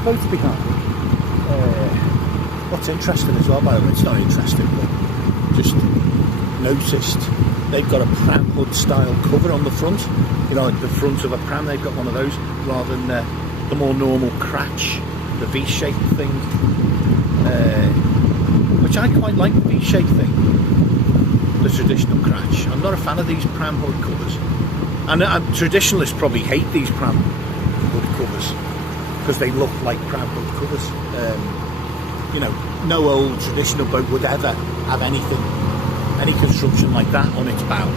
other boats behind. What's interesting as well, by the way, it's not interesting, but just noticed they've got a pram hood style cover on the front. You know, like the front of a pram, they've got one of those rather than the more normal cratch, the V-shaped thing, which I quite like the V-shaped thing, the traditional cratch. I'm not a fan of these pram hood covers, and traditionalists probably hate these pram hood covers because they look like pram hood covers. You know, no old traditional boat would ever have any construction like that on its bow.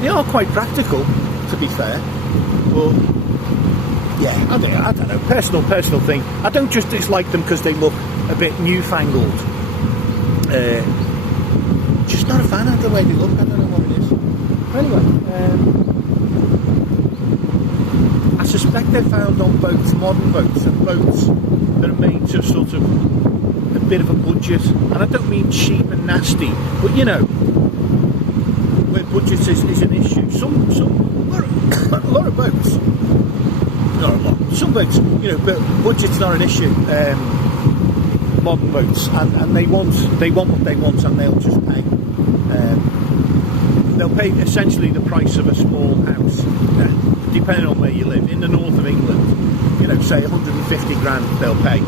They are quite practical, to be fair, but yeah, I don't know, personal thing. I don't just dislike them because they look a bit newfangled. Just not a fan of the way they look. I don't know what it is. Anyway, I suspect they're found on boats, modern boats, and boats that are made to sort of a bit of a budget, and I don't mean cheap and nasty, but you know, where budget is an issue. A lot of boats, not a lot, some boats, you know, but budget's not an issue. Modern boats, and they want what they want, and they'll just pay. They'll pay essentially the price of a small house, depending on where you live. In the north of England, you know, say 150 grand they'll pay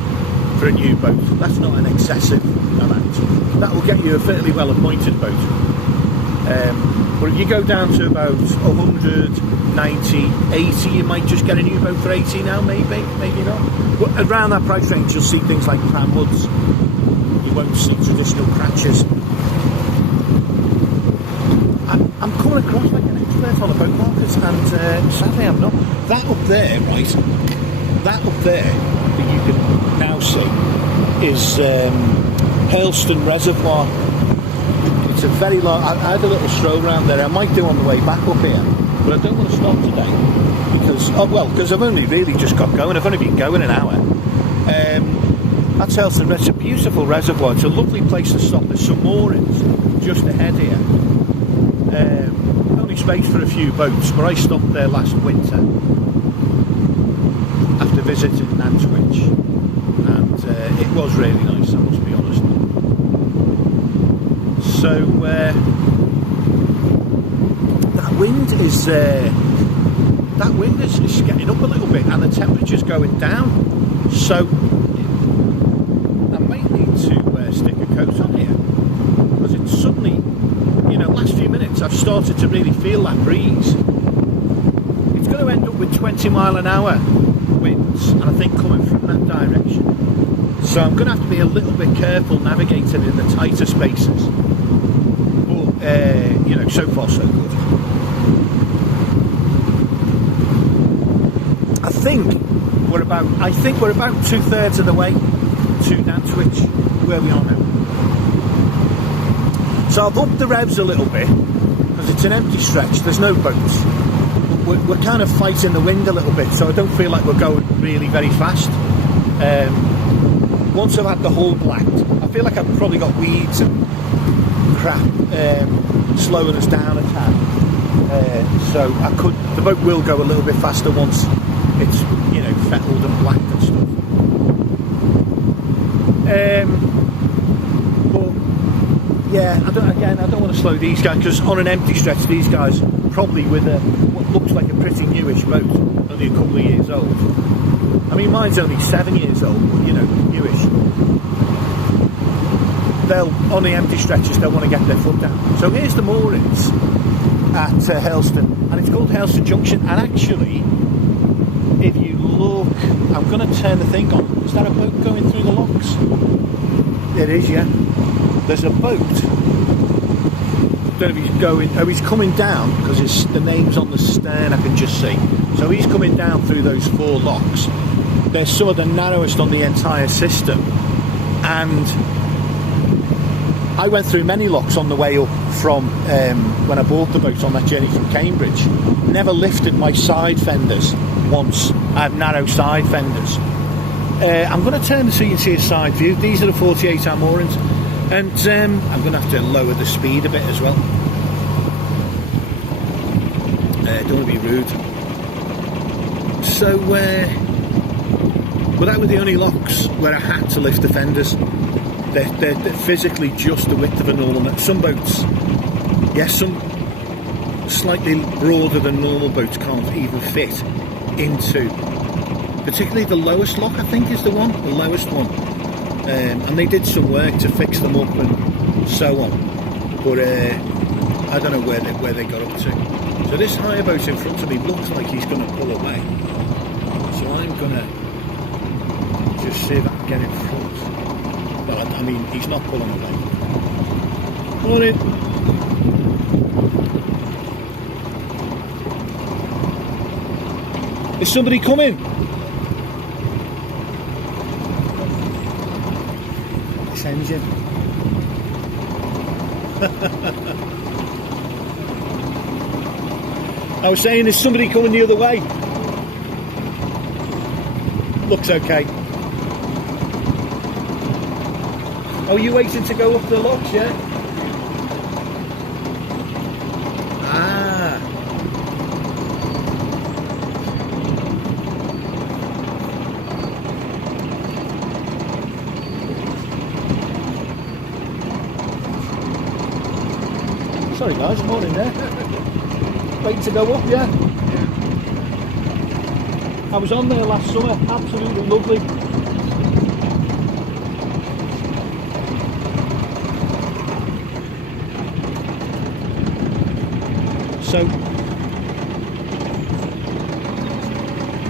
for a new boat. That's not an excessive amount. That will get you a fairly well appointed boat. But if you go down to about 100, 90, 80, you might just get a new boat for 80 now, maybe not. But around that price range, you'll see things like pram hoods. You won't see traditional cratches. I'm coming across like an expert on the boat markets, and sadly I'm not. That up there, right? That up there that you can now see is Hailstone Reservoir. It's a very large. I had a little stroll around there. I might do on the way back up here, but I don't want to stop today because I've only really just got going. I've only been going an hour. That's Hailstone. It's a beautiful reservoir. It's a lovely place to stop. There's some moorings just ahead here. Only space for a few boats, but I stopped there last winter after visiting Nantwich, and it was really nice, I must be honest. So that wind is getting up a little bit, and the temperature's going down. So I might need to stick a coat on here because it's suddenly, you know, last few minutes I've started to really feel that breeze. It's going to end up with 20 mile an hour winds, and I think coming from that direction. So I'm going to have to be a little bit careful navigating in the tighter spaces. But you know, so far so good. I think we're about 2/3 of the way to Nantwich, where we are now. So I've upped the revs a little bit because it's an empty stretch. There's no boats. We're kind of fighting the wind a little bit, so I don't feel like we're going really very fast. Once I've had the hull blacked, I feel like I've probably got weeds and crap slowing us down a tad. So the boat will go a little bit faster once it's, you know, fettled and blacked and stuff. But yeah, I don't want to slow these guys, because on an empty stretch, these guys probably with what looks like a pretty newish boat, only a couple of years old. I mean, mine's only 7 years old, but you know, newish. On the empty stretches, they'll want to get their foot down. So here's the moorings at Hailstone, and it's called Hailstone Junction. And actually, if you look, I'm going to turn the thing on. Is that a boat going through the locks? It is, yeah. There's a boat. Don't know if he's going. Oh, he's coming down because the name's on the stern. I can just see. So he's coming down through those 4 locks. They're some of the narrowest on the entire system, and I went through many locks on the way up from when I bought the boat on that journey from Cambridge. Never lifted my side fenders once. I have narrow side fenders. I'm going to turn so you can see a side view. These are the 48 hour moorings, and I'm going to have to lower the speed a bit as well. Don't want to be rude. So we're But that were the only locks where I had to lift the fenders. They're physically just the width of a normal. Some boats, yes, some slightly broader than normal boats can't even fit into, particularly the lowest lock, I think is the lowest one. And they did some work to fix them up and so on. But I don't know where they got up to. So this hire boat in front of me looks like he's going to pull away. So I'm going to just see if I can get in front. But I mean, he's not pulling away. Morning. Is somebody coming? This engine. I was saying, is somebody coming the other way? Looks okay. Oh, you waiting to go up the locks, yeah? Ah. Sorry guys, morning there. Waiting to go up, yeah? I was on there last summer, absolutely lovely.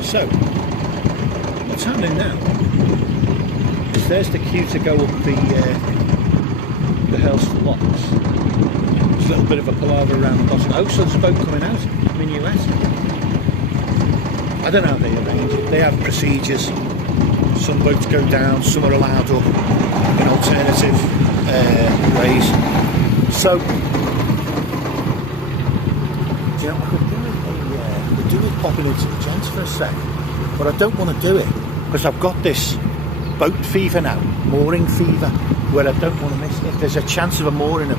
So what's happening now is there's the queue to go up the Helston locks. There's a little bit of a palaver around the bottom. Oh, so there's a boat coming out, minuet. I don't know how they arrange it. They have procedures. Some boats go down, some are allowed up in alternative ways. So, you know, I could do it popping into the gents for a sec, but I don't want to do it because I've got this boat fever now, mooring fever, where I don't want to miss it. If there's a chance of a mooring at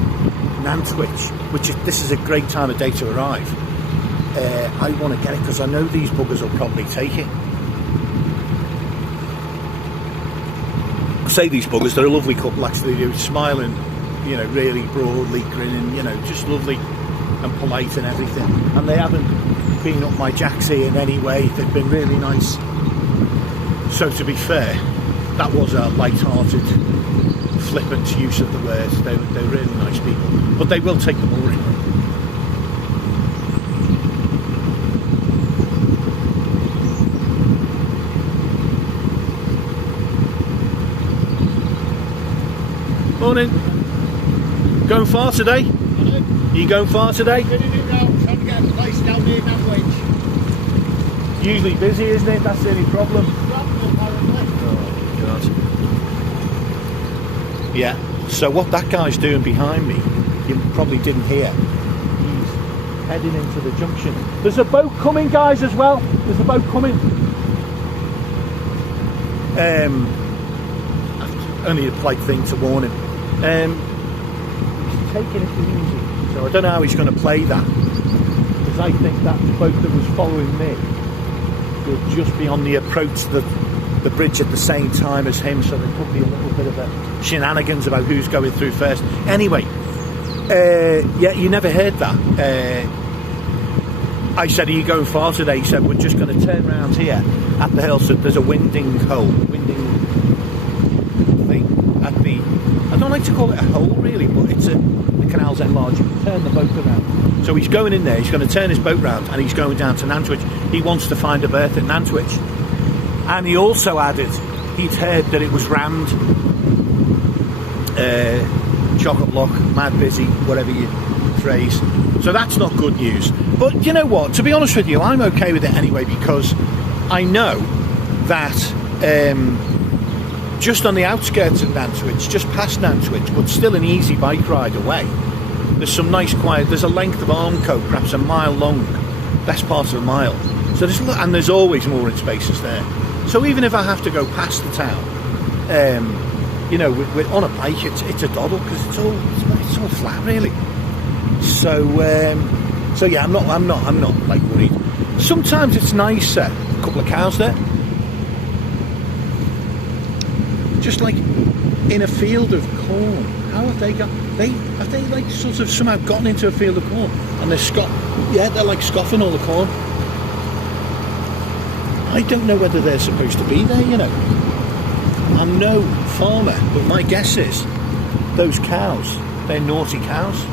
Nantwich, this is a great time of day to arrive, I want to get it because I know these buggers will probably take it. I say these buggers, they're a lovely couple actually, they're smiling, you know, really broadly, grinning, you know, just lovely and polite and everything, and they haven't been up my jacksie in any way. They've been really nice. So to be fair, that was a light-hearted, flippant use of the words. They're really nice people, but they will take the mooring. Morning. Going far today? Are you going far today? Trying to get a place down near Nantwich. Usually busy, isn't it? That's the only problem. Oh, God. Yeah, so what that guy's doing behind me, you probably didn't hear. He's heading into the junction. There's a boat coming, guys, as well. There's a boat coming. Only a polite thing to warn him. He's taking it easy. So I don't know how he's going to play that, because I think that boat that was following me will just be on the approach to the bridge at the same time as him, so there could be a little bit of a shenanigans about who's going through first. Anyway, yeah, you never heard that. I said, are you going far today? He said, we're just going to turn around here at the hill, so there's a winding thing at the, I don't like to call it a hole really, but it's the canal's enlarged. You can turn the boat around. So he's going in there, he's going to turn his boat round, and he's going down to Nantwich. He wants to find a berth at Nantwich. And he also added, he'd heard that it was rammed, chocolate lock, mad busy, whatever you phrase. So that's not good news. But you know what, to be honest with you, I'm okay with it anyway, because I know that just on the outskirts of Nantwich, just past Nantwich, but still an easy bike ride away, there's some nice quiet, there's a length of Armcote, perhaps a mile long, best part of a mile. So there's always mooring spaces there. So even if I have to go past the town, you know, with on a bike, it's a doddle, because it's all flat really. So yeah, I'm not like worried. Sometimes it's nice, a couple of cows there. just like in a field of corn. How have they got? Have they like sort of somehow gotten into a field of corn and they're like scoffing all the corn. I don't know whether they're supposed to be there, you know. I'm no farmer, but my guess is those cows, they're naughty cows.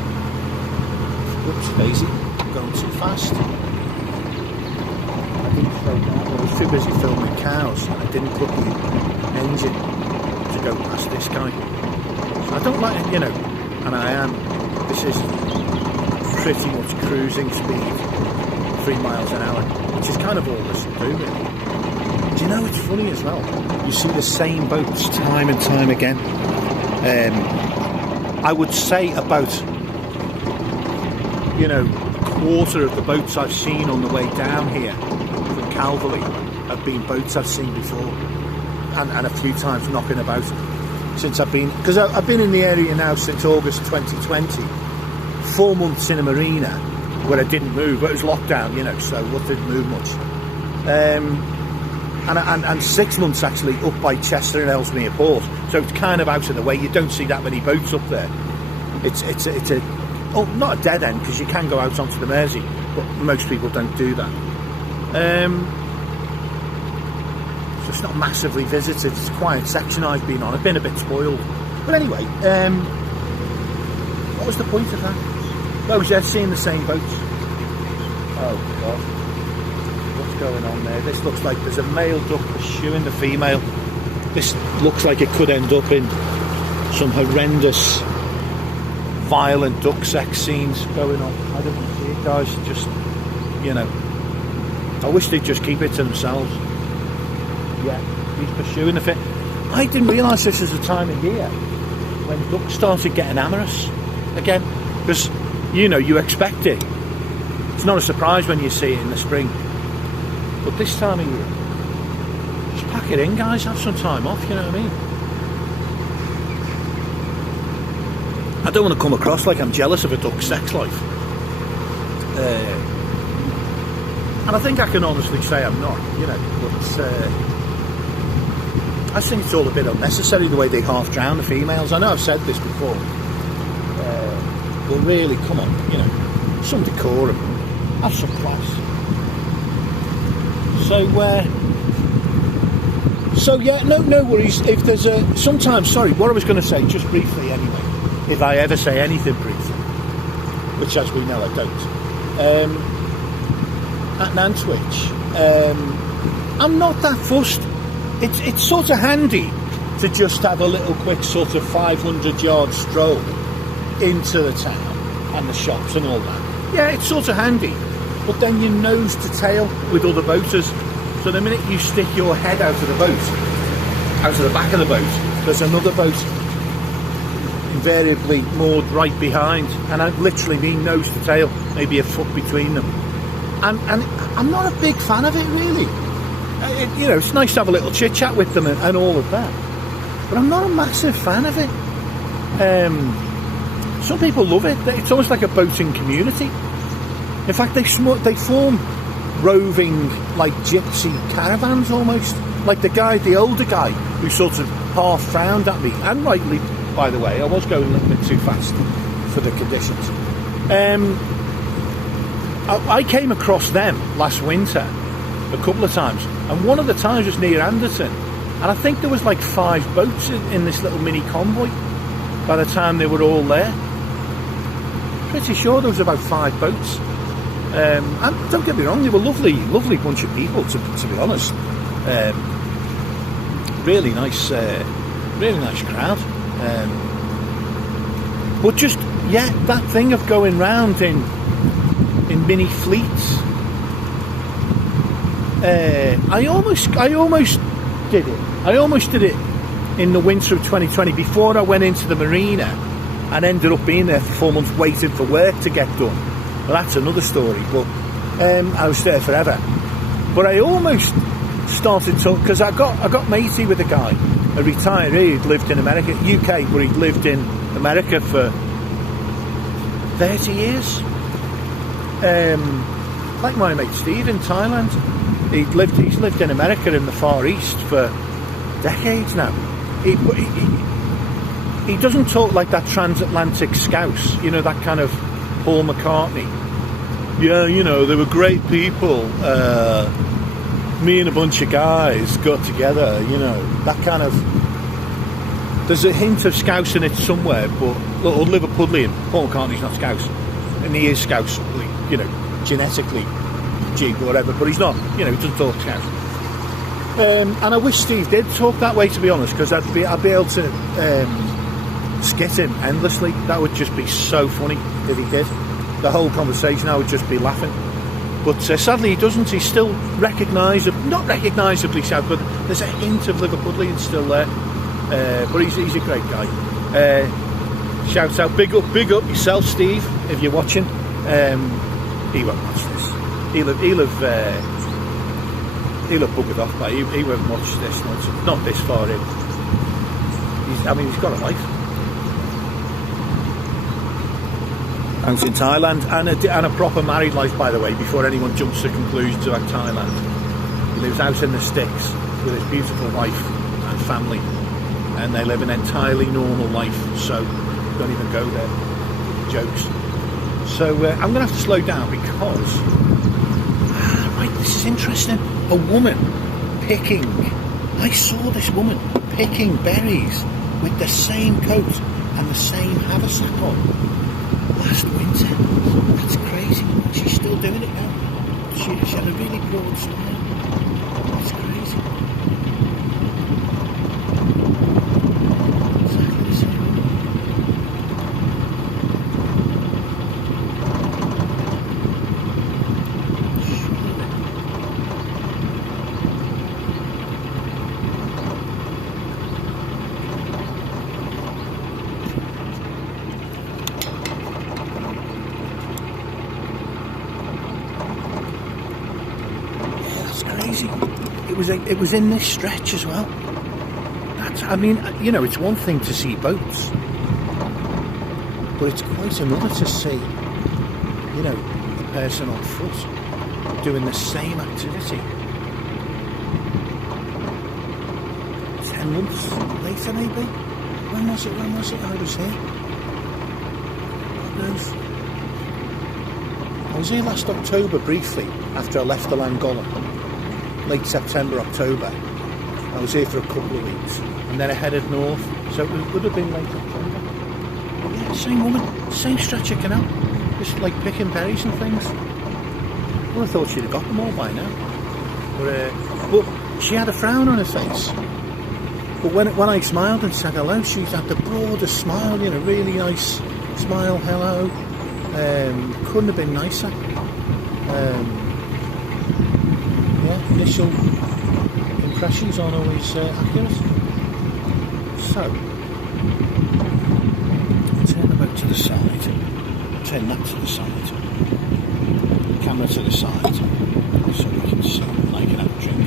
Whoops, Daisy, going too fast. I didn't slow down. I was too busy filming cows. I didn't put the engine to go past this guy. So I don't like it, you know, and I am. This is pretty much cruising speed, 3 miles an hour, which is kind of all this to do, really. Do you know, it's funny as well. You see the same boats time and time again. I would say about, you know, a quarter of the boats I've seen on the way down here from Calveley have been boats I've seen before, and a few times knocking about since I've been, because I've been in the area now since August 2020, 4 months in a marina where I didn't move, but it was lockdown, you know, so I didn't move much. And 6 months actually up by Chester and Ellesmere Port, so it's kind of out of the way. You don't see that many boats up there. It's a not a dead end, because you can go out onto the Mersey, but most people don't do that. So it's not massively visited. It's a quiet section I've been on. I've been a bit spoiled, but anyway, what was the point of that? Oh, yeah, seeing the same boats. Oh God. Going on there. This looks like there's a male duck pursuing the female. This looks like it could end up in some horrendous violent duck sex scenes going on. I don't want to see it, guys. Just, you know, I wish they'd just keep it to themselves. Yeah, he's pursuing the fit. I didn't realise this was the time of year when ducks started getting amorous again, because, you know, you expect it. It's not a surprise when you see it in the spring. But this time of year, just pack it in, guys, have some time off, you know what I mean? I don't want to come across like I'm jealous of a duck's sex life. And I think I can honestly say I'm not, you know, but I think it's all a bit unnecessary the way they half drown the females. I know I've said this before, but really, come on, you know, some decorum, have some class. So yeah, no worries. If there's sometimes, sorry, what I was going to say, just briefly anyway, if I ever say anything briefly, which as we know I don't, at Nantwich, I'm not that fussed. It's sort of handy to just have a little quick sort of 500-yard stroll into the town and the shops and all that. Yeah, it's sort of handy. But then you're nose to tail with other boaters. So the minute you stick your head out of the boat, out of the back of the boat, there's another boat invariably moored right behind, and I've literally been nose to tail, maybe a foot between them. And I'm not a big fan of it, really. You know, it's nice to have a little chit chat with them and all of that, but I'm not a massive fan of it. Some people love it. It's almost like a boating community. In fact, they form roving, like gypsy caravans almost. Like the older guy who sort of half frowned at me, and rightly, by the way, I was going a little bit too fast for the conditions. I came across them last winter a couple of times, and one of the times was near Anderton, and I think there was like 5 boats in this little mini convoy by the time they were all there. Pretty sure there was about 5 boats. And don't get me wrong, they were lovely bunch of people, to be honest. Really nice crowd. But just, yeah, that thing of going round in mini fleets. I almost did it. I almost did it in the winter of 2020 before I went into the marina and ended up being there for 4 months waiting for work to get done. Well, that's another story, but I was there forever. But I almost started to, because I got matey with a guy, a retiree who'd lived in America, UK, but he'd lived in America for 30 years. Like my mate Steve in Thailand. He's lived in America in the Far East for decades now. he doesn't talk like that transatlantic scouse, you know, that kind of Paul McCartney. Yeah, you know, they were great people. Me and a bunch of guys got together, you know, that kind of... There's a hint of Scouse in it somewhere, but... Or Liverpudlian. Paul McCartney's not Scouse. And he is Scouse, you know, genetically, jig or whatever, but he's not, you know, he doesn't talk Scouse. And I wish Steve did talk that way, to be honest, because I'd be able to skit him endlessly. That would just be so funny if he did. The whole conversation, I would just be laughing. But sadly he doesn't. He's still not recognisably South, but there's a hint of Liverpudlian still there. But he's a great guy. Shouts out, big up yourself, Steve, if you're watching. He won't watch this. He'll have buggered off, but he won't watch this. Not this far in. He's got a life. And it's in Thailand, and a proper married life, by the way, before anyone jumps to conclusions about Thailand. He lives out in the sticks with his beautiful wife and family, and they live an entirely normal life, so don't even go there. Jokes. So I'm going to have to slow down because... right, this is interesting. A woman picking... I saw this woman picking berries with the same coat and the same haversack on last winter. That's crazy. She's still doing it now. She had a really broad smile. That's crazy. Exactly the same. It was in this stretch as well. I mean, you know, it's one thing to see boats, but it's quite another to see, you know, a person on foot doing the same activity 10 months later, maybe. When was it I was here? God knows. I was here last October briefly after I left the Langola. Late September, October. I was here for a couple of weeks, and then I headed north, so it would have been late October. But yeah, same woman, same stretch of canal, just like picking berries and things. Well, I thought she'd have got them all by now. But she had a frown on her face. But when I smiled and said hello, she had the broadest smile, you know, really nice smile, hello. Couldn't have been nicer. Initial impressions aren't always accurate. So, turn the boat to the side, turn that to the side, camera to the side, so we can see and I can have a drink.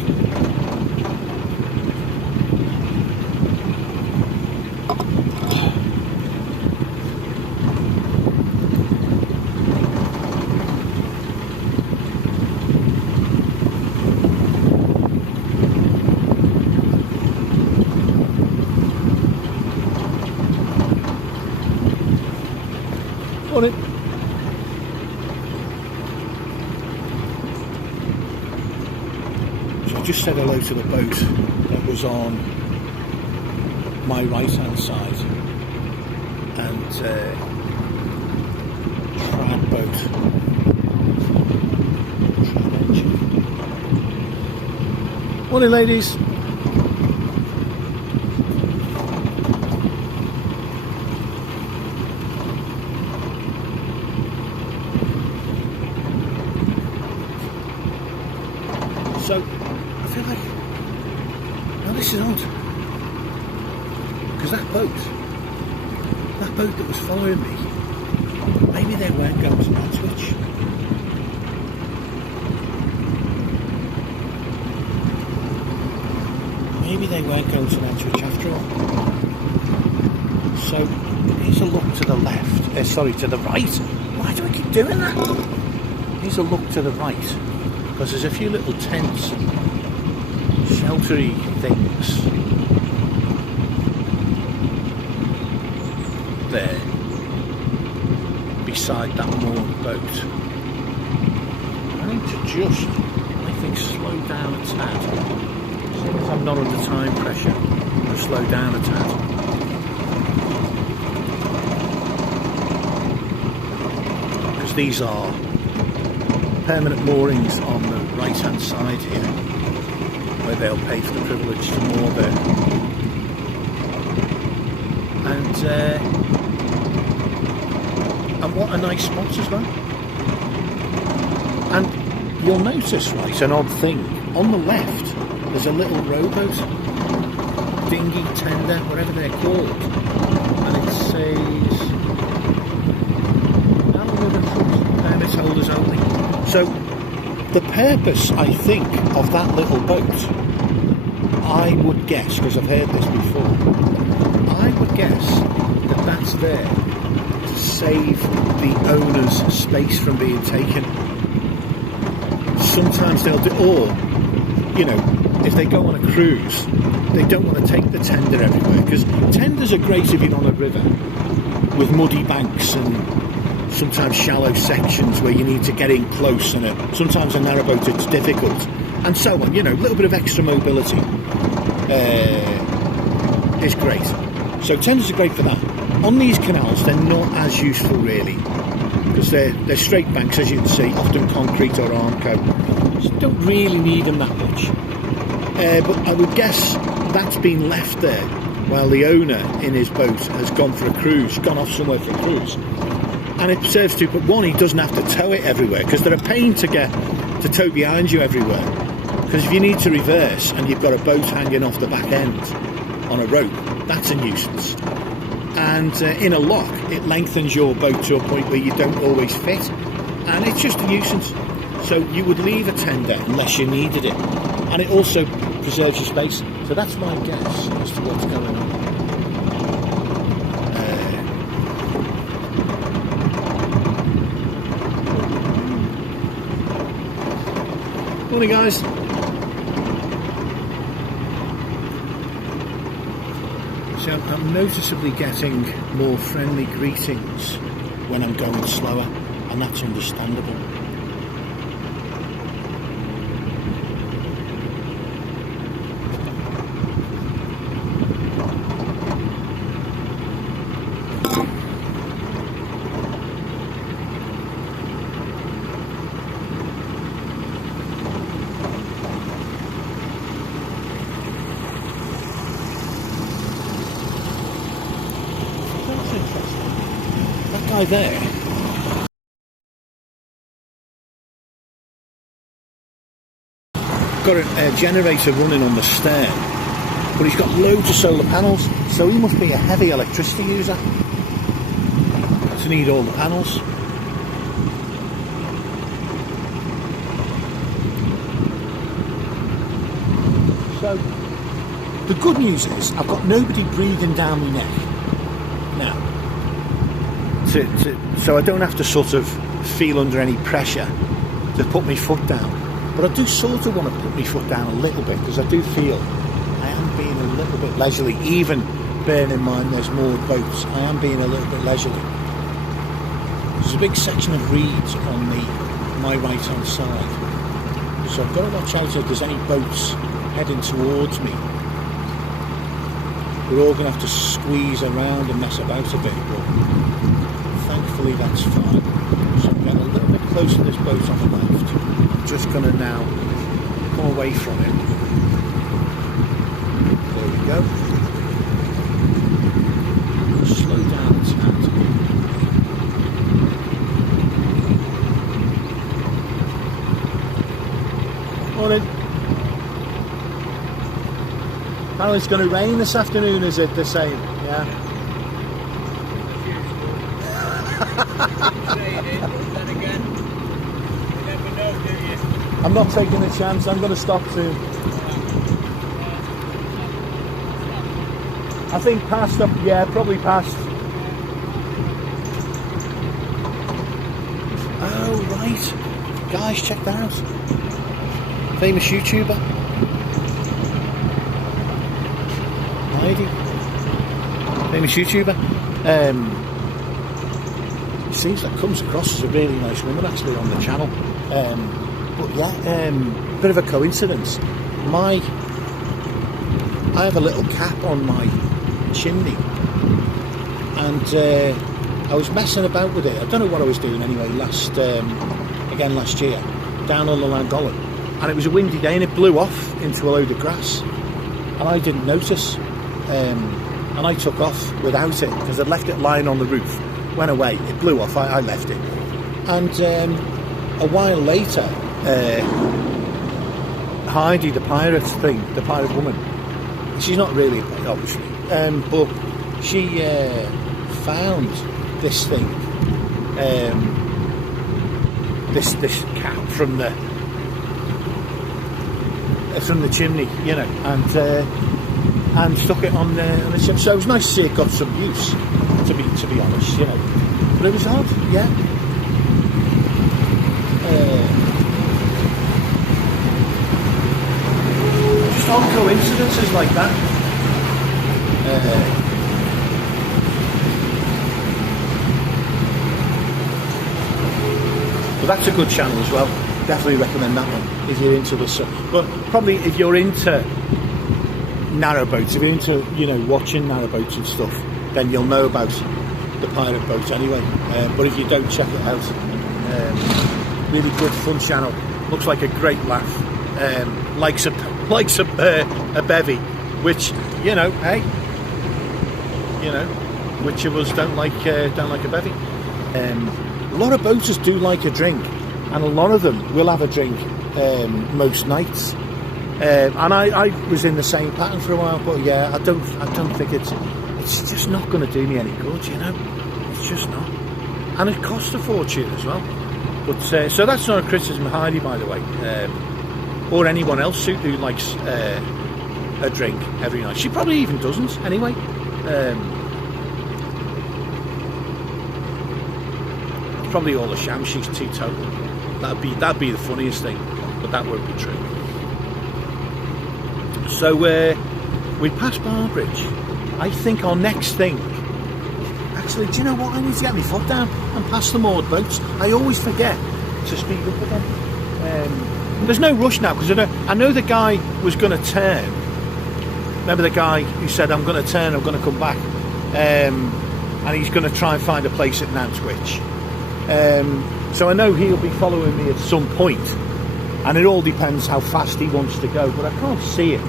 So I just said hello to the boat that was on my right hand side, and trad boat, trad engine. Morning, ladies. So, I feel like, now this is odd, because that boat that was following me, maybe they weren't going to Nantwich. Maybe they weren't going to Nantwich after all. So, here's a look to the left, to the right. Why do I keep doing that? Here's a look to the right. Because there's a few little tents and sheltery things there beside that moored boat. I need to just, I think, slow down a tad. Seeing as I'm not under time pressure, I'm going to slow down a tad. Because these are permanent moorings on the right hand side here, where they'll pay for the privilege to moor there. And what a nice spot as well. And you'll notice, right, an odd thing. On the left, there's a little rowboat, dinghy, tender, whatever they're called. And it says, permit holders only. So, the purpose, I think, of that little boat, I would guess, because I've heard this before, I would guess that that's there to save the owner's space from being taken. Sometimes they'll do, or, you know, if they go on a cruise, they don't want to take the tender everywhere, because tenders are great if you're on a river with muddy banks and sometimes shallow sections where you need to get in close, and sometimes a narrowboat it's difficult, and so on. You know, a little bit of extra mobility is great. So tenders are great for that. On these canals, they're not as useful really, because they're straight banks, as you can see, often concrete or Armco. So you don't really need them that much. But I would guess that's been left there while the owner in his boat has gone for a cruise, gone off somewhere for a cruise. And it serves to, but one, he doesn't have to tow it everywhere, because they're a pain to get to tow behind you everywhere. Because if you need to reverse and you've got a boat hanging off the back end on a rope, that's a nuisance. And in a lock, it lengthens your boat to a point where you don't always fit, and it's just a nuisance. So you would leave a tender unless you needed it, and it also preserves your space. So that's my guess as to what's going on. Morning, guys. So I'm noticeably getting more friendly greetings when I'm going slower, and that's understandable. There. Got a generator running on the stern, but he's got loads of solar panels, so he must be a heavy electricity user to need all the panels. So the good news is I've got nobody breathing down my neck now. So I don't have to sort of feel under any pressure to put my foot down. But I do sort of want to put my foot down a little bit, because I do feel I am being a little bit leisurely, even bearing in mind there's more boats. I am being a little bit leisurely. There's a big section of reeds on my right hand side, so I've got to watch out if there's any boats heading towards me. We're all going to have to squeeze around and mess about a bit, but thankfully that's fine. So I'm getting a little bit close to this boat on the left. I'm just going to now come away from it. There we go. Slow down a tad. Morning. Apparently it's going to rain this afternoon, is it? They're saying, yeah. I'm not taking a chance. I'm going to stop soon. I think past up, yeah, probably past. Oh right, guys, check that out. Famous YouTuber. Lady. Famous YouTuber. seems like comes across as a really nice woman actually on the channel. But yeah, bit of a coincidence. I have a little cap on my chimney, and I was messing about with it. I don't know what I was doing anyway. Last year, down on the Llangollen, and it was a windy day, and it blew off into a load of grass, and I didn't notice. And I took off without it because I'd left it lying on the roof. Went away, it blew off. I left it, and a while later, Heidi, the pirate woman. She's not really a pirate, obviously, but she found this thing, this cap from the chimney, you know, and stuck it on the chimney. So it was nice to see it got some use. To be honest, you know, but it was odd, yeah. Just odd coincidences like that. But that's a good channel as well. Definitely recommend that one if you're into the stuff. But probably if you're into narrowboats, if you're into, you know, watching narrowboats and stuff, then you'll know about the pirate boat anyway. But if you don't, check it out. Really good, fun channel. Looks like a great laugh. Likes a bevy, which, you know, hey, you know, which of us don't like a bevy? A lot of boaters do like a drink, and a lot of them will have a drink most nights. And I was in the same pattern for a while, but yeah, I don't think it's just not going to do me any good, you know. It's just not, and it costs a fortune as well. But so that's not a criticism of Heidi, by the way, or anyone else who likes a drink every night. She probably even doesn't anyway. It's probably all a sham. She's teetotal. That'd be the funniest thing, but that won't be true. So we passed Barbridge. I think our next thing, actually, do you know what? I need to get my foot down and pass the moored boats. I always forget to speed up again. There's no rush now, because I know the guy was going to turn. Remember the guy who said, I'm going to turn, I'm going to come back, and he's going to try and find a place at Nantwich. So I know he'll be following me at some point, and it all depends how fast he wants to go, but I can't see it.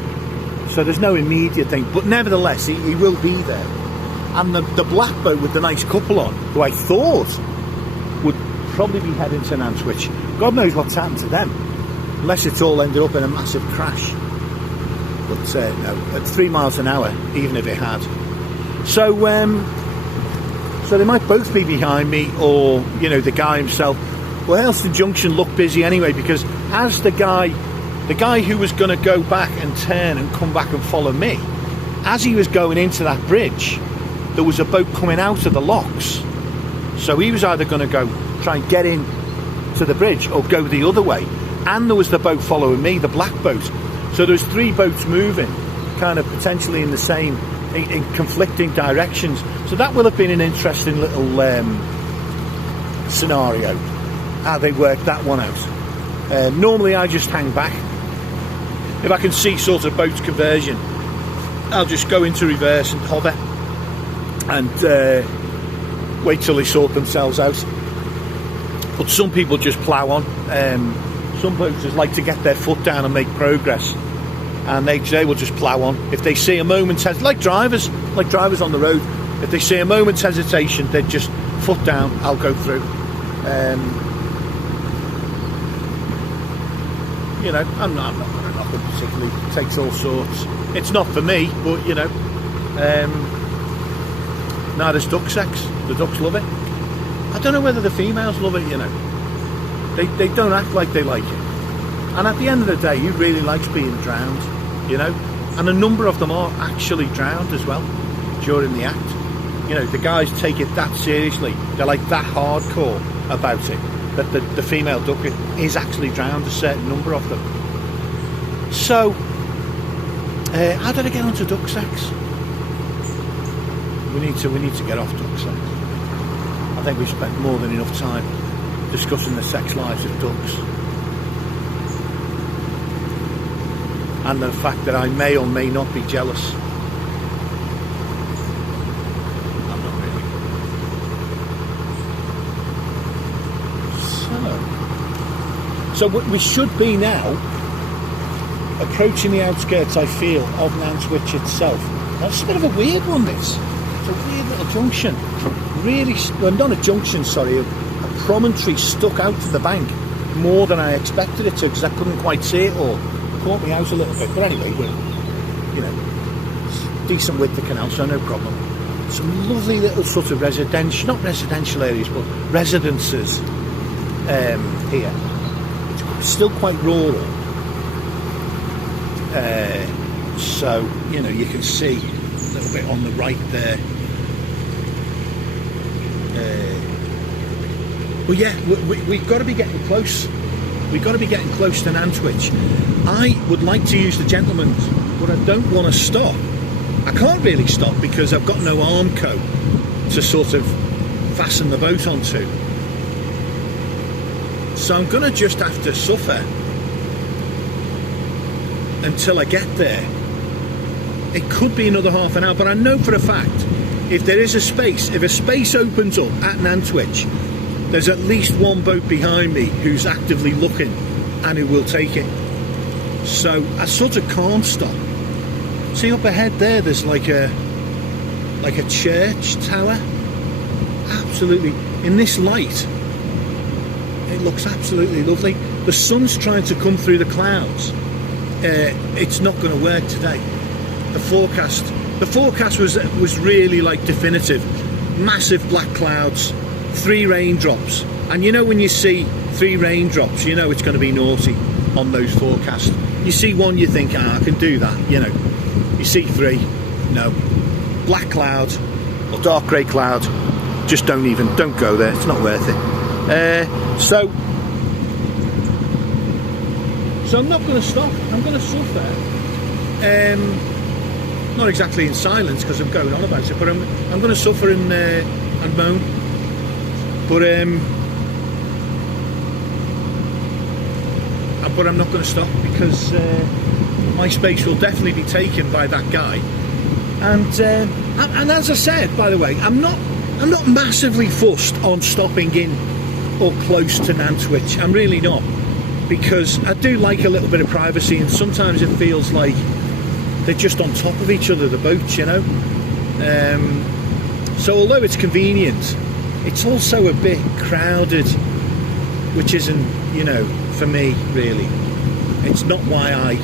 So there's no immediate thing, but nevertheless, he will be there. And the black boat with the nice couple on, who I thought would probably be heading to Nantwich, God knows what's happened to them, unless it's all ended up in a massive crash. But no, at 3 miles an hour, even if it had. So they might both be behind me, or, you know, the guy himself. Well, Helston Junction looked busy anyway, because as the guy who was going to go back and turn and come back and follow me, as he was going into that bridge, there was a boat coming out of the locks. So he was either going to go try and get in to the bridge or go the other way. And there was the boat following me, the black boat. So there's 3 boats moving, kind of potentially in the same, in conflicting directions. So that will have been an interesting little scenario, how they worked that one out. Normally I just hang back. If I can see sort of boats conversion, I'll just go into reverse and hover and wait till they sort themselves out. But some people just plough on. Some boaters like to get their foot down and make progress, and they will just plough on. If they see a moment's hesitation, like drivers on the road, if they see a moment's hesitation, they'd just foot down, I'll go through. You know, I'm not going to knock it particularly. It takes all sorts. It's not for me, but you know, now there's duck sex. The ducks love it. I don't know whether the females love it, you know. They don't act like they like it. And at the end of the day, who really likes being drowned, you know? And a number of them are actually drowned as well during the act. You know, the guys take it that seriously. They're like that hardcore about it, that the female duck is actually drowned, a certain number of them. So, how did I get onto duck sex? We need to get off duck sex. I think we've spent more than enough time discussing the sex lives of ducks. And the fact that I may or may not be jealous. I'm not really. So we should be now approaching the outskirts, I feel, of Nantwich itself. That's a bit of a weird one, this. It's a weird little junction. Really, well, not a junction, sorry, a promontory stuck out to the bank more than I expected it to, because I couldn't quite see it all. It caught me out a little bit. But anyway, we're, it's decent width the canal, so no problem. Some lovely little sort of residential, not residential areas, but residences here. It's still quite rural. So, you can see a little bit on the right there. Well, yeah, we've got to be getting close. We've got to be getting close to Nantwich. I would like to use the gentleman's, but I don't want to stop. I can't really stop because I've got no armco to sort of fasten the boat onto. So I'm going to just have to suffer until I get there. It could be another half an hour, but I know for a fact if there is a space, if a space opens up at Nantwich, there's at least one boat behind me who's actively looking and who will take it. So I sort of can't stop. See up ahead there's like a church tower. Absolutely, in this light, it looks absolutely lovely. The sun's trying to come through the clouds. It's not going to work today. The forecast was really like definitive. Massive black clouds, 3 raindrops, and when you see 3 raindrops, it's going to be naughty on those forecasts. You see one, you think, I can do that. You see 3, no. Black cloud or dark grey cloud, just don't go there. It's not worth it. So I'm not going to stop. I'm going to suffer. Not exactly in silence because I'm going on about it, but I'm going to suffer and moan. But I'm not going to stop because my space will definitely be taken by that guy. And as I said, by the way, I'm not massively fussed on stopping in or close to Nantwich. I'm really not, because I do like a little bit of privacy, and sometimes it feels like they're just on top of each other, the boats, So although it's convenient, it's also a bit crowded, which isn't, for me, really. It's not why I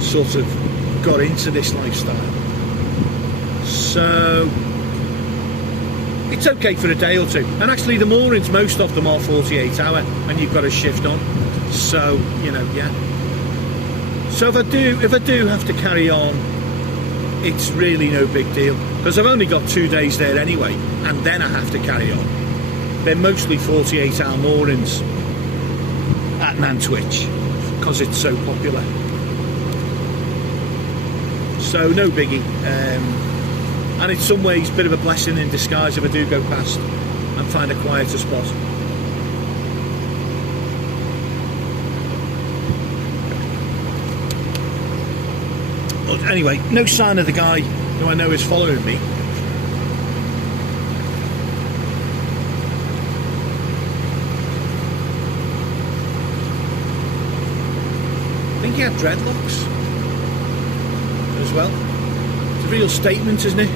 sort of got into this lifestyle. So it's okay for a day or two. And actually the moorings, most of them are 48 hour, and you've got a shift on. So, yeah. So if I do have to carry on, it's really no big deal, because I've only got 2 days there anyway, and then I have to carry on. They're mostly 48 hour moorings at Nantwich because it's so popular. So no biggie. And in some ways a bit of a blessing in disguise if I do go past and find a quieter spot. But anyway, no sign of the guy who I know is following me. I think he had dreadlocks as well. It's a real statement, isn't it?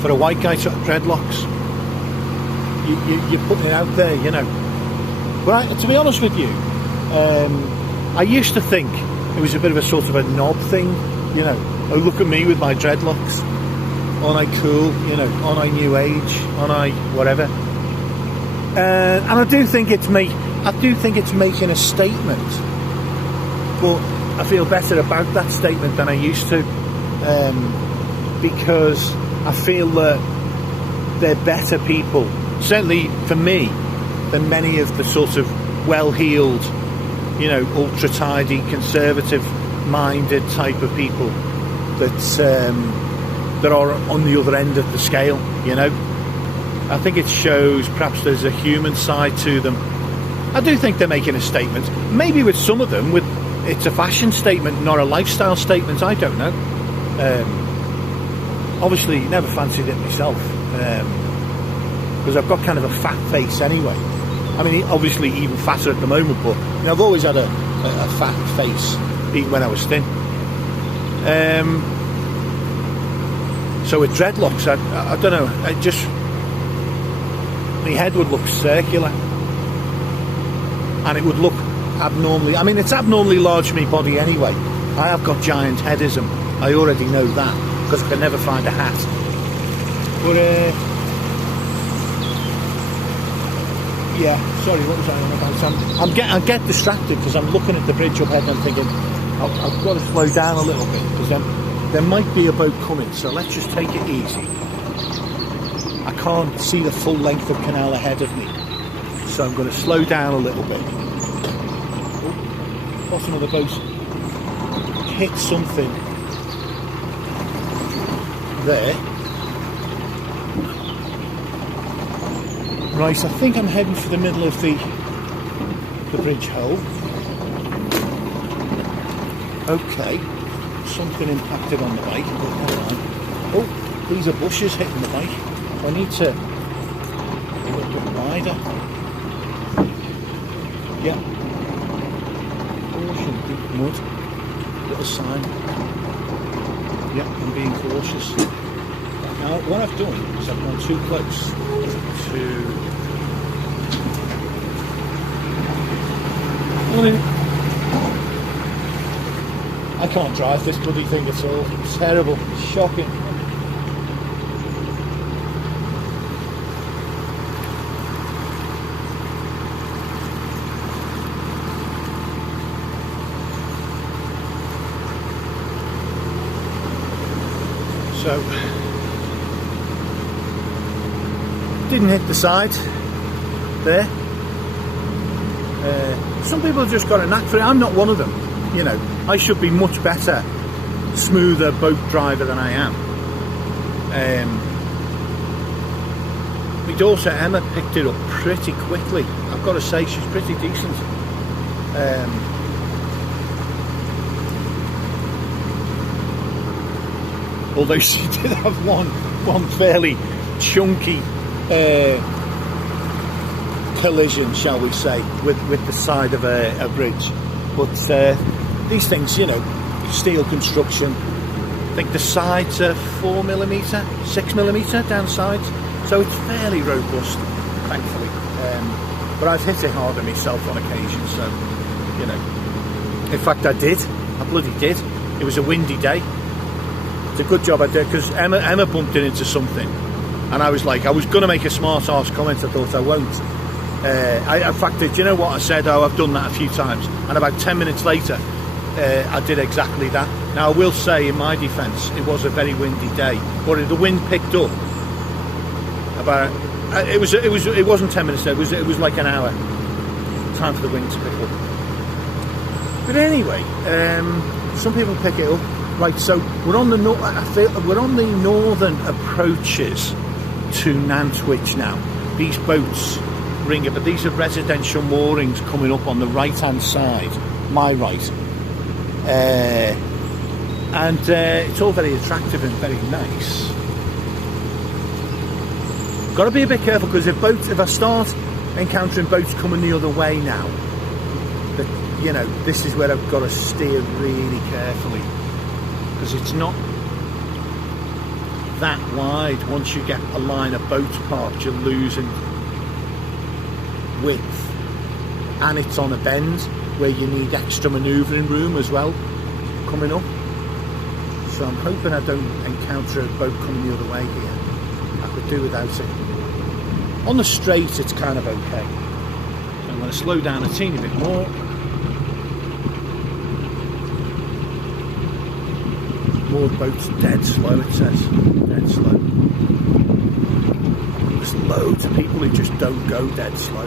For a white guy to have dreadlocks. You're putting it out there, But to be honest with you, I used to think it was a bit of a sort of a knob thing, Oh, look at me with my dreadlocks. Aren't I cool? Aren't I new age? Aren't I whatever? And I do think it's making a statement. But I feel better about that statement than I used to, because I feel that they're better people, certainly for me, than many of the sort of well-heeled, ultra tidy, conservative-minded type of people that are on the other end of the scale. I think it shows perhaps there's a human side to them. I do think they're making a statement. Maybe with some of them, it's a fashion statement, not a lifestyle statement. I don't know. Obviously, never fancied it myself, because I've got kind of a fat face anyway. I mean, obviously even fatter at the moment, but you know, I've always had a fat face, even when I was thin. So with dreadlocks, I don't know, my head would look circular, and it would look abnormally, I mean, it's abnormally large for my body anyway. I have got giant headism, I already know that, because I can never find a hat. But yeah, sorry, what was I on about? I get distracted because I'm looking at the bridge up ahead and I'm thinking I've got to slow down a little bit, because there might be a boat coming, so let's just take it easy. I can't see the full length of canal ahead of me, so I'm going to slow down a little bit. Oh, bottom of the boat hit something there. Right, I think I'm heading for the middle of the bridge hole. Okay, something impacted on the bike. Oh, these are bushes hitting the bike. I need to a little bit wider. Yeah. Caution, deep mud. Little sign. Yeah, I'm being cautious. Now, what I've done is I've gone too close to... I can't drive this bloody thing at all. It's terrible. It's shocking. So, didn't hit the side there. Some people have just got a knack for it. I'm not one of them. You know, I should be much better, smoother boat driver than I am. My daughter Emma picked it up pretty quickly. I've got to say, she's pretty decent. Although she did have one fairly chunky collision, shall we say, with the side of a bridge. But these things, you know, steel construction, I think the sides are 4mm, 6mm down sides, so it's fairly robust, thankfully. But I've hit it harder myself on occasion, so, you know. In fact, I bloody did. It was a windy day. It's a good job I did, because Emma bumped into something, and I was like, I was going to make a smart arse comment, I thought I won't. In fact, do you know what I said? Oh, I've done that a few times, and about 10 minutes later I did exactly that. Now I will say, in my defence, it was a very windy day, but the wind picked up about it wasn't 10 minutes there, it was like an hour time for the wind to pick up. But anyway, some people pick it up. Right, so we're on the northern approaches to Nantwich now. These boats ring it, but these are residential moorings coming up on the right hand side, my right, and it's all very attractive and very nice. Got to be a bit careful, because if I start encountering boats coming the other way now, that, you know, this is where I've got to steer really carefully, because it's not that wide. Once you get a line of boats parked, you're losing width, and it's on a bend where you need extra manoeuvring room as well coming up, so I'm hoping I don't encounter a boat coming the other way here. I could do without it. On the straight it's kind of okay, so I'm going to slow down a teeny bit more. More boats dead slow, it says, dead slow. There's loads of people who just don't go dead slow.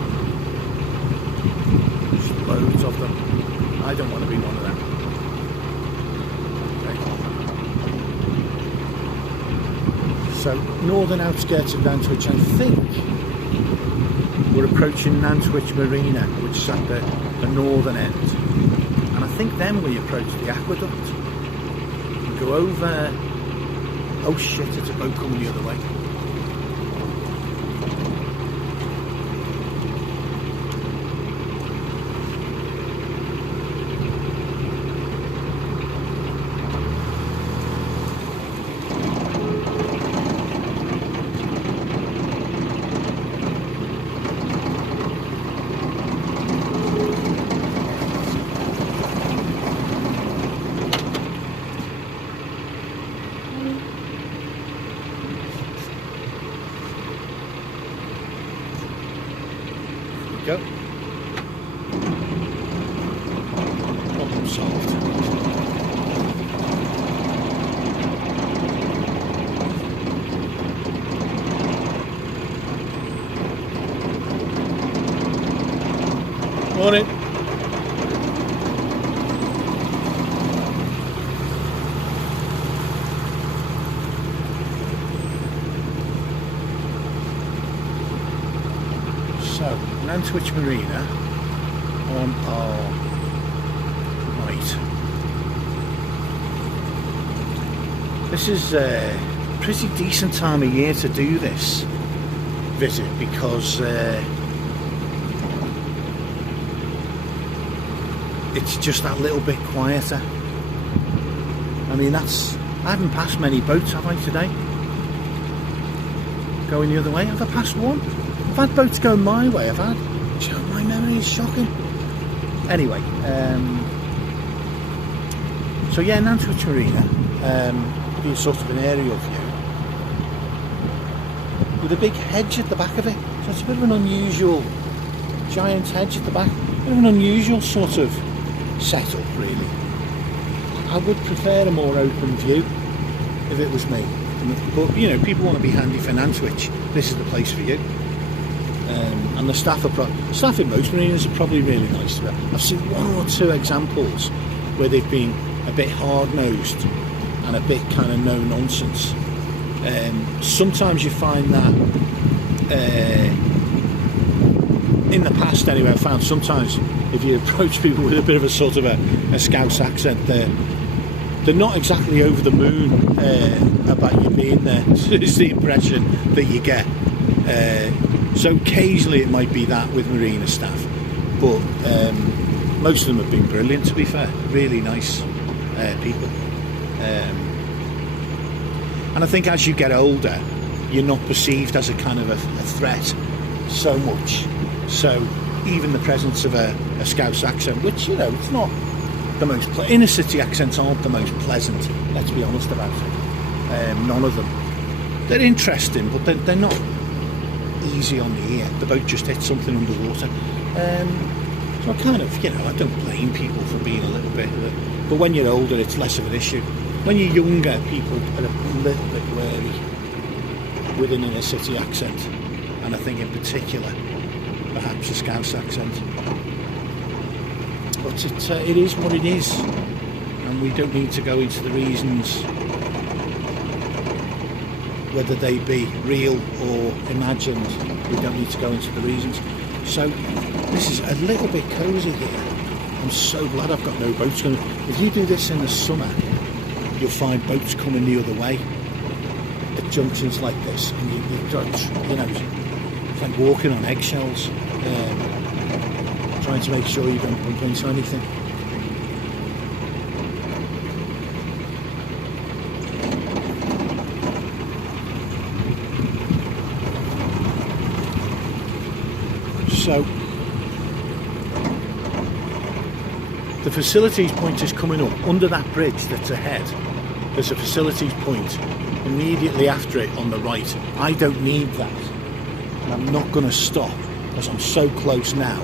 There's loads of them. I don't want to be one of them. Okay. So northern outskirts of Nantwich, I think we're approaching Nantwich Marina, which is at the northern end, and I think then we approach the aqueduct and go over. Oh shit, it's a boat coming the other way. Go. Problem solved. Morning. So, Nantwich Marina on our right. This is a pretty decent time of year to do this visit because it's just that little bit quieter. I mean, I haven't passed many boats, have I, today? Going the other way? Have I passed one? I've had boats going my way, I've had. My memory is shocking. Anyway, so yeah, Nantwich Marina, be sort of an aerial view with a big hedge at the back of it. So it's a bit of an unusual, giant hedge at the back. A bit of an unusual sort of setup, really. I would prefer a more open view if it was me. But, you know, people want to be handy for Nantwich. This is the place for you. And the staff in most marinas are probably really nice. I've seen one or two examples where they've been a bit hard-nosed and a bit kind of no-nonsense. Sometimes you find that in the past anyway, I've found sometimes if you approach people with a bit of a sort of a Scouse accent, they're not exactly over the moon about you being there. Is the impression that you get. So occasionally it might be that with marina staff, but most of them have been brilliant, to be fair. Really nice people. And I think as you get older, you're not perceived as a kind of a threat so much. So even the presence of a Scouse accent, which, you know, it's not the most inner city accents aren't the most pleasant, let's be honest about it. None of them. They're interesting, but they're not easy on the ear. The boat just hit something underwater. So I kind of, you know, I don't blame people for being a little bit, but when you're older it's less of an issue. When you're younger, people are a little bit wary with an inner city accent, and I think in particular perhaps a Scouse accent. But it is what it is, and we don't need to go into the reasons whether they be real or imagined. We don't need to go into the reasons. So this is a little bit cosy here. I'm so glad I've got no boats coming. If you do this in the summer, you'll find boats coming the other way at junctions like this, and you've got, you know, it's like walking on eggshells, trying to make sure you don't bump into anything. So the facilities point is coming up under that bridge that's ahead. There's a facilities point immediately after it on the right. I don't need that, and I'm not going to stop because I'm so close now.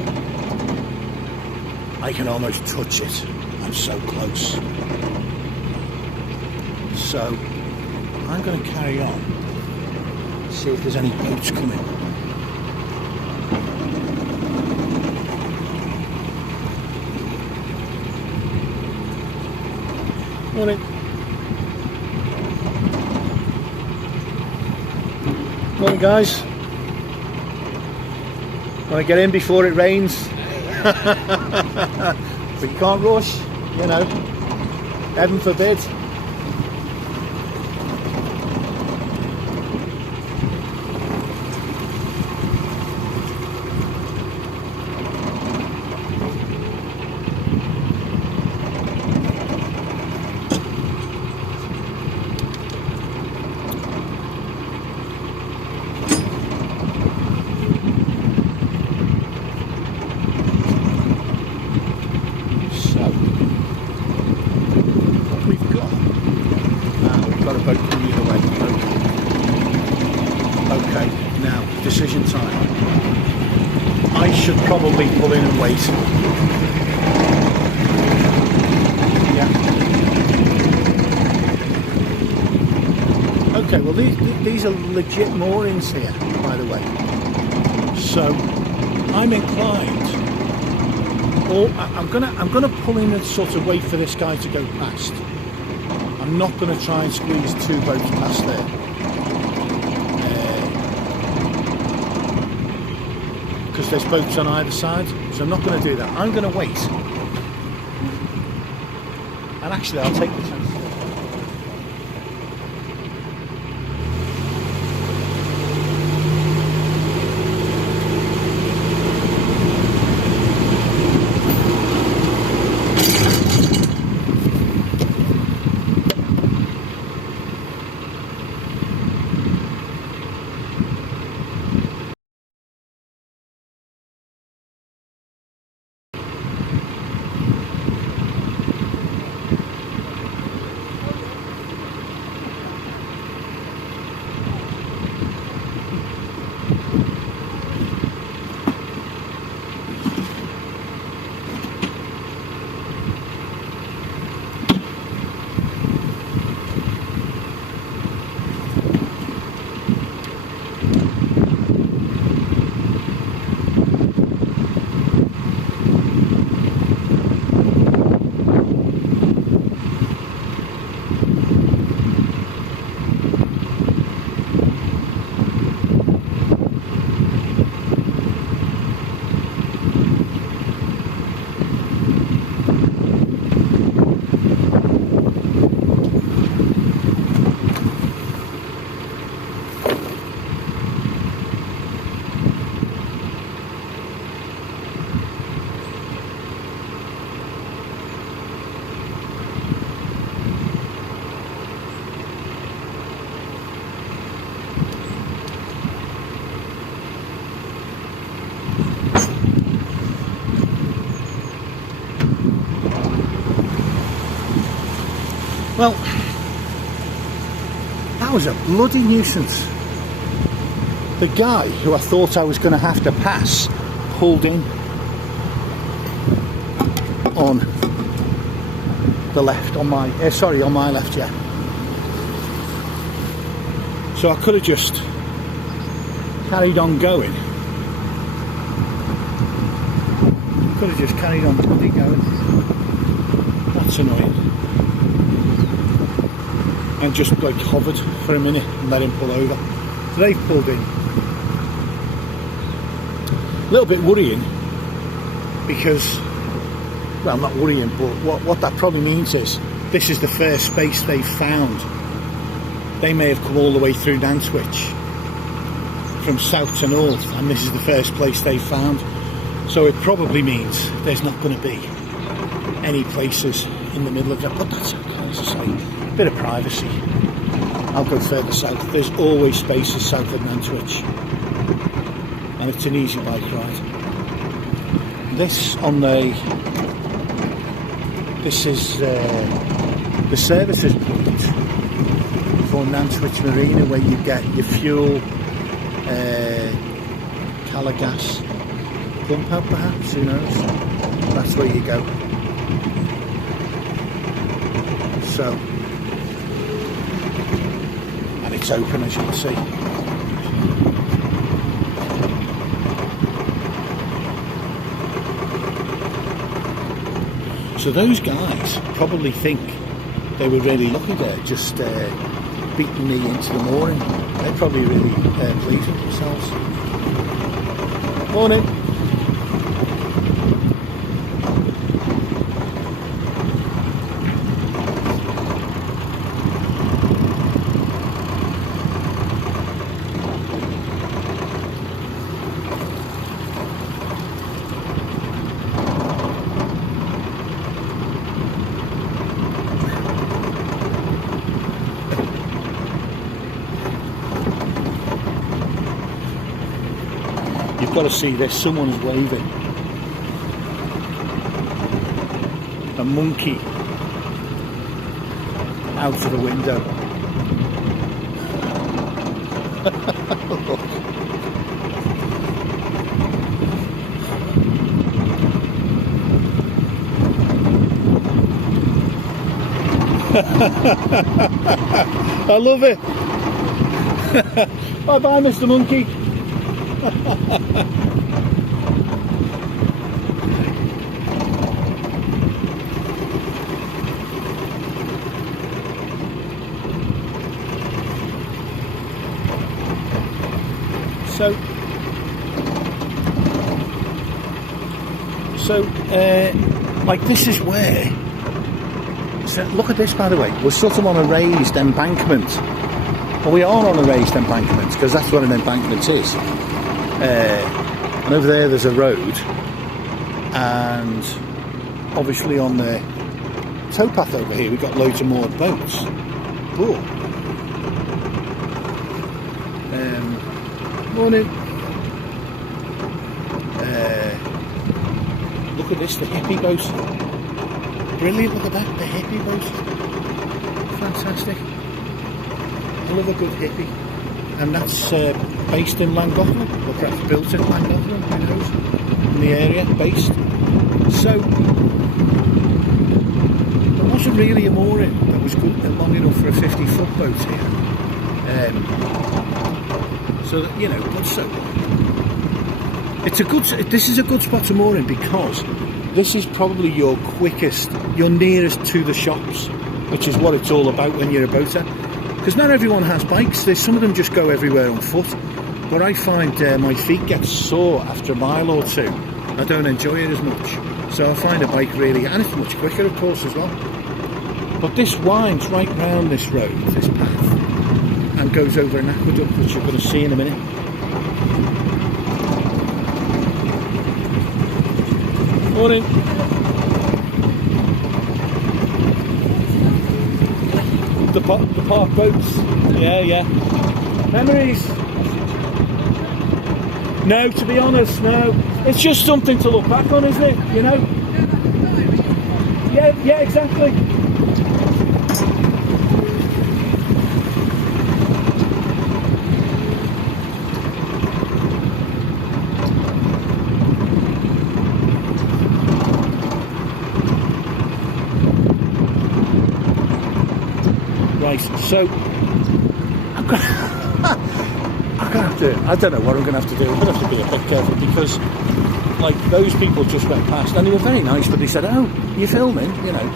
I can almost touch it. I'm so close. So I'm going to carry on, see if there's any boats coming. Morning. Morning, guys. Want to get in before it rains? But you can't rush, you know. Heaven forbid. Decision time. I should probably pull in and wait. Yeah. Okay, well these are legit moorings here, by the way. So I'm inclined. Or I'm gonna pull in and sort of wait for this guy to go past. I'm not gonna try and squeeze two boats past there. Because there's boats on either side, so I'm not going to do that. I'm going to wait, and actually I'll take the chance. Well, that was a bloody nuisance. The guy who I thought I was going to have to pass pulled in on the left, on my left, yeah. So I could have just carried on going. Could have just carried on going. That's annoying. And just like hovered for a minute and let him pull over. So they've pulled in. A little bit worrying because, well, not worrying, but what that probably means is this is the first space they've found. They may have come all the way through Nantwich from south to north, and this is the first place they found. So it probably means there's not going to be any places in the middle of that, but that's okay, as I say. Bit of privacy. I'll go further south. There's always spaces south of Nantwich, and it's an easy bike ride. This is the services point for Nantwich Marina, where you get your fuel, Calagas pump out perhaps, who knows. That's where you go. So, and it's open, as you can see. So those guys probably think they were really lucky there, just beating me into the mooring. They're probably really pleased with themselves. Morning. You've got to see this, someone's waving. A monkey out of the window. Look. I love it. Bye bye, Mr. Monkey. Like this is where. So look at this, by the way. We're sort of on a raised embankment. Well, we are on a raised embankment because that's what an embankment is. And over there's a road, and obviously on the towpath over here we've got loads of moored boats. Oh. Morning. Look at this, the hippie boat. Brilliant, look at that, the hippie boat. Fantastic. I love a good hippie. And that's based in Llangollen, or perhaps built in Llangollen, who knows, in the area, based. So, there wasn't really a mooring that was good and long enough for a 50-foot boat here. So that, you know, but so this is a good spot to moor in because this is probably your quickest, your nearest to the shops, which is what it's all about when you're a boater. Because not everyone has bikes. Some of them just go everywhere on foot. But I find my feet get sore after a mile or two. I don't enjoy it as much. So I find a bike really, and it's much quicker of course as well. But this winds right round this road, this path, and goes over an aqueduct, which you're going to see in a minute. Morning. The park boats. Yeah. Memories. No, to be honest, no. It's just something to look back on, isn't it? You know? Yeah, exactly. Right, so I'm gonna have to, I don't know what I'm going to have to do. I'm going to have to be a bit careful because, like, those people just went past and they were very nice, but they said, "Oh, you're filming," you know.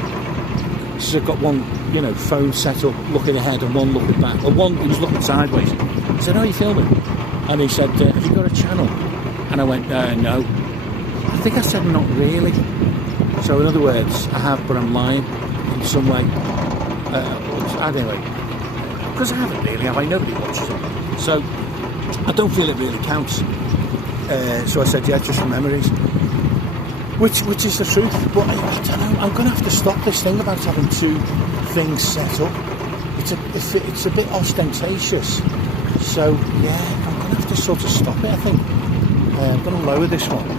So I've got one, you know, phone set up looking ahead and one looking back. Or one, he was looking sideways. I said, "Oh, you're filming?" And he said, "Have you got a channel?" And I went, "No." I think I said, "Not really." So in other words, I have, but I'm lying in some way. Anyway, because I haven't really, have I? Nobody watches it. So I don't feel it really counts. So I said, yeah, just for memories. Which is the truth. But I don't know, I'm going to have to stop this thing about having two things set up. It's a bit ostentatious. So yeah, I'm going to have to sort of stop it, I think. I'm going to lower this one.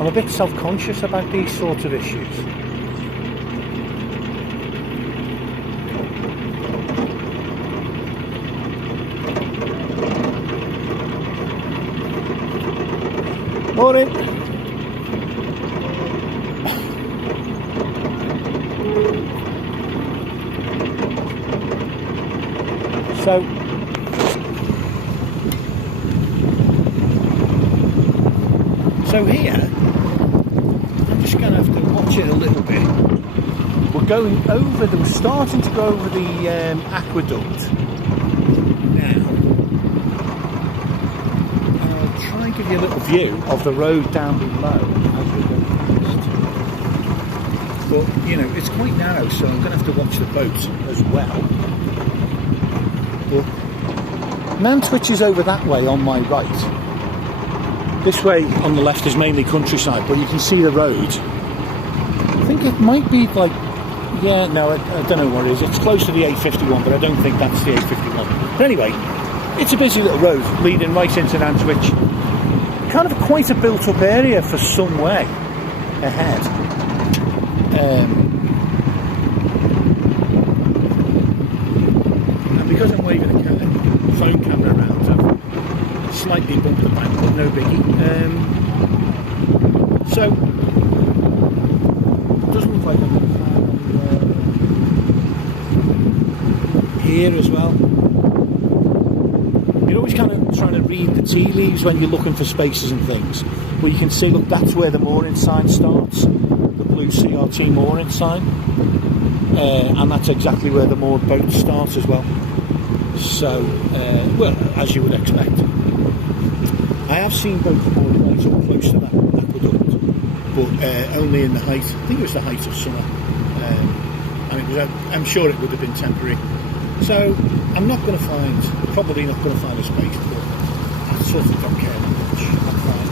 I'm a bit self-conscious about these sort of issues. Morning. So here, I'm just going to have to watch it a little bit. We're going over, we're starting to go over the aqueduct, now, and I'll try and give you a little view of the road down below as we go past. But, you know, it's quite narrow, so I'm going to have to watch the boat as well. But Nantwich is over that way on my right. This way on the left is mainly countryside, but you can see the road. I think it might be like, yeah, no, I don't know what it is. It's close to the A51, but I don't think that's the A51. But anyway, it's a busy little road leading right into Nantwich. Kind of quite a built-up area for some way ahead. And because I'm waving a phone camera around, I've slightly bumped the bank, but no biggie. So, it doesn't look like I'm here as well. You're always kind of trying to read the tea leaves when you're looking for spaces and things. Well, you can see, look, that's where the mooring sign starts. Blue CRT mooring sign, and that's exactly where the moored boats start as well. So, well, as you would expect. I have seen boats moored right up close to that aqueduct, but only in the height. I think it was the height of summer, and it was. I'm sure it would have been temporary. So, I'm not going to find, probably not going to find a space, but I sort of don't care that much. I'm fine.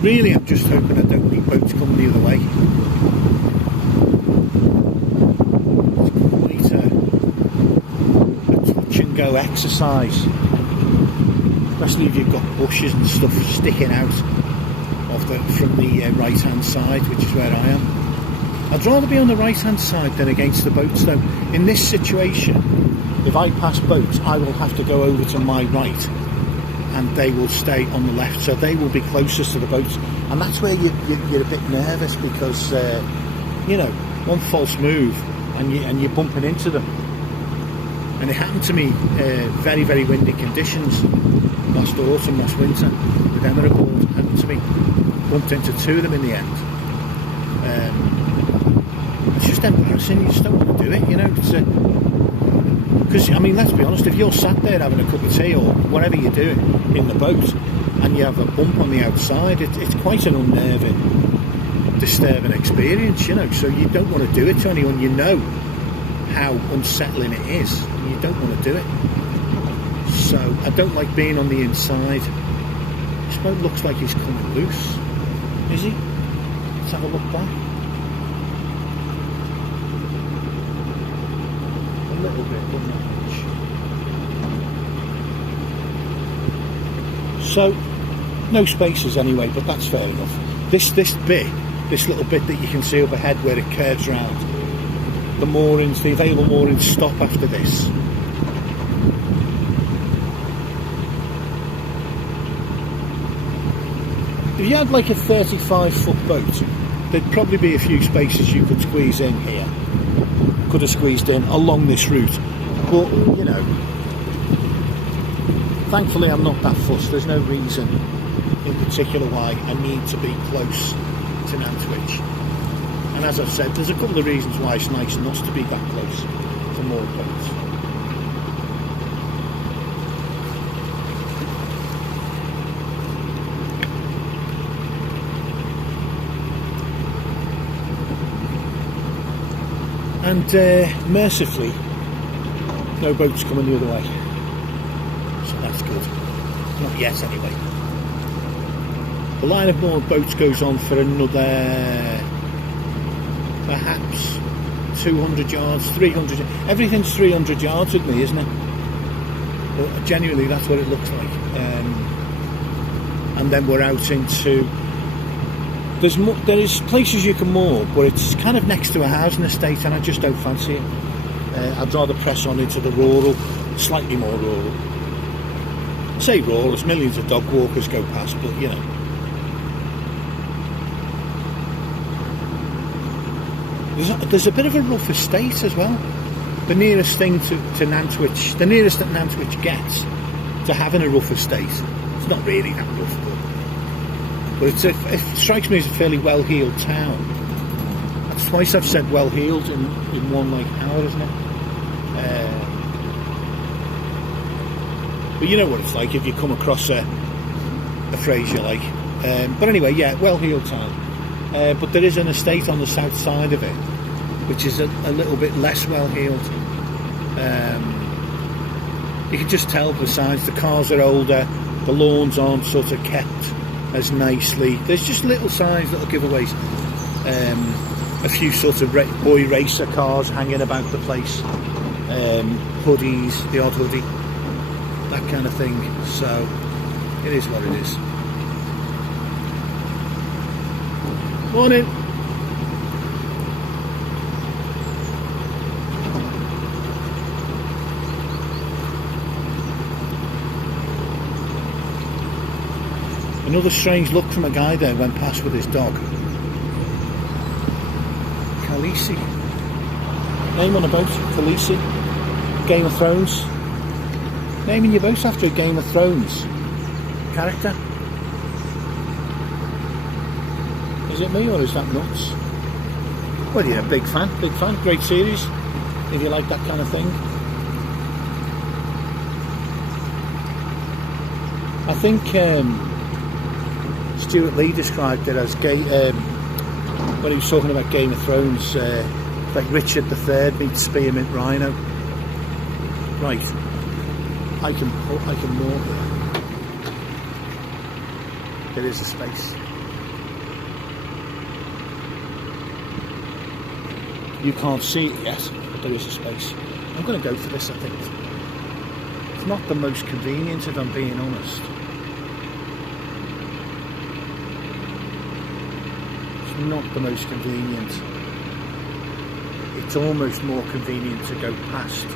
Really, I'm just hoping I don't need boats coming the other way. It's quite a touch and go exercise, especially if you've got bushes and stuff sticking out from the right hand side, which is where I am. I'd rather be on the right hand side than against the boats though. In this situation, if I pass boats, I will have to go over to my right, and they will stay on the left, so they will be closest to the boats, and that's where you're a bit nervous because you know, one false move and you're bumping into them. And it happened to me, very, very windy conditions last autumn, last winter with Emerald. It happened to me, bumped into two of them in the end. It's just embarrassing. You just don't want to do it, you know. Because, I mean, let's be honest, if you're sat there having a cup of tea or whatever you're doing in the boat and you have a bump on the outside, it's quite an unnerving, disturbing experience, you know. So you don't want to do it to anyone. You know how unsettling it is, and you don't want to do it. So I don't like being on the inside. This boat looks like he's coming loose. Is he? Let's have a look back. A little bit, but not much. So, no spaces anyway, but that's fair enough. This little bit that you can see up ahead where it curves round, the moorings, the available moorings stop after this. If you had like a 35-foot boat, there'd probably be a few spaces you could squeeze in here. Could have squeezed in along this route, but you know, thankfully I'm not that fussed. There's no reason in particular why I need to be close to Nantwich, and as I've said, there's a couple of reasons why it's nice not to be that close to more boats. And mercifully, no boats coming the other way, so that's good. Not yet, anyway. The line of moored boats goes on for another, perhaps 200 yards, 300. Everything's 300 yards with me, isn't it? But genuinely, that's what it looks like. And then we're out into. There is places you can moor, but it's kind of next to a housing estate, and I just don't fancy it. I'd rather press on into the rural, slightly more rural. I say rural, as millions of dog walkers go past, but you know. There's a bit of a rough estate as well. the nearest thing to Nantwich, the nearest that Nantwich gets to having a rough estate. It's not really that rough, but it strikes me as a fairly well-heeled town. That's twice I've said well-heeled in one like hour, isn't it? But you know what it's like if you come across a phrase you like. But anyway, yeah, well-heeled town. But there is an estate on the south side of it, which is a little bit less well-heeled. You can just tell besides the cars are older, the lawns aren't sort of kept as nicely. There's just little signs, little giveaways. A few sort of boy racer cars hanging about the place. Hoodies, the odd hoodie, that kind of thing. So it is what it is. Morning. Another strange look from a guy there went past with his dog. Khaleesi. Name on a boat, Khaleesi. Game of Thrones. Naming your boat after a Game of Thrones character. Is it me or is that nuts? Well, you're a big fan, great series, if you like that kind of thing. I think Stuart Lee described it as when he was talking about Game of Thrones, like Richard III meets Spearmint Rhino. Right, I can moor here. There is a space. You can't see it yet, but there is a space. I'm going to go for this, I think. It's not the most convenient, if I'm being honest. It's not the most convenient. It's almost more convenient to go past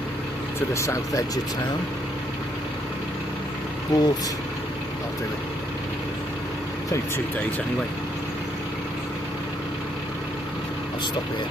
to the south edge of town. But I'll do it. Take 2 days anyway. I'll stop here.